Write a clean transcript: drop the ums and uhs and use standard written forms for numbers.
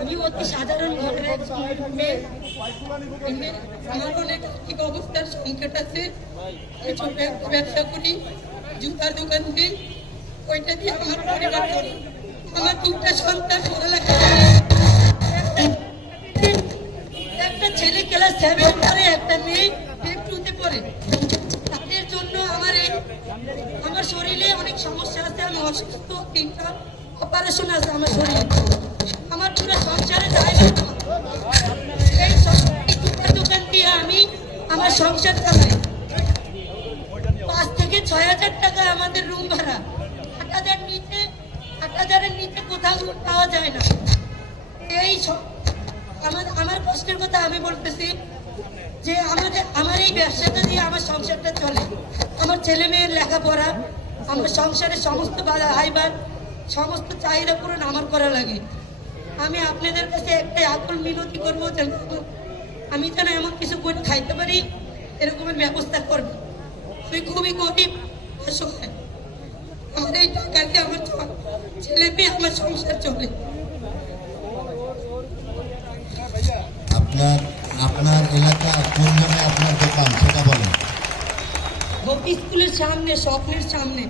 আমি অতি সাধারণ ঘরের একজন মেয়ে। আমার অনেক আর্থিক অবস্থার সংকট আছে। আমি ছোট একটা ব্যবসা করি, জুতার দোকান দিই, ওইটা দিয়ে আমার পরিবার চলে। আমার দুটা সন্তান পড়ালেখা করে, একটা ছেলে ক্লাস 7 পড়ে, একটা মেয়ে গ্রেড 2 পড়ে। তাদের জন্য আমার শরীরে অনেক সমস্যা আছে, আমি অসুস্থ, 3টা অপারেশন আছে আমার শরীরে। আমার পুরো সংসারে জায়গা এই জুতার দোকান দিয়ে আমি আমার সংসার চালাই। 5 থেকে 6,000 টাকা আমাদের রুম ভাড়া। 8,000-এর নিচে কোথাও পাওয়া যায় না। এই আমার কষ্টের কথা আমি বলতেছি যে আমার এই ব্যবসাটা দিয়ে আমার সংসারটা চলে। আমার ছেলে মেয়ের লেখাপড়া, আমার সংসারের সমস্ত বাধা হাইবার, সমস্ত চাহিদা পূরণ আমার করা লাগে। আমি আপনাদের কাছে একটাই আকুল মিনতি করবো যে আমি যেন এমন কিছু করে খাইতে পারি, এরকমের ব্যবস্থা করবো। আমি খুবই গরিব, অসহায়। আমার এই টাকা দিয়ে আমার ছেলে মেয়ে, আমার সংসার চলে। আপনার এলাকা কোন জায়গায় আপনার দোকান সেটা বলেন। গোপী স্কুলের সামনে, স্বপ্নের সামনে।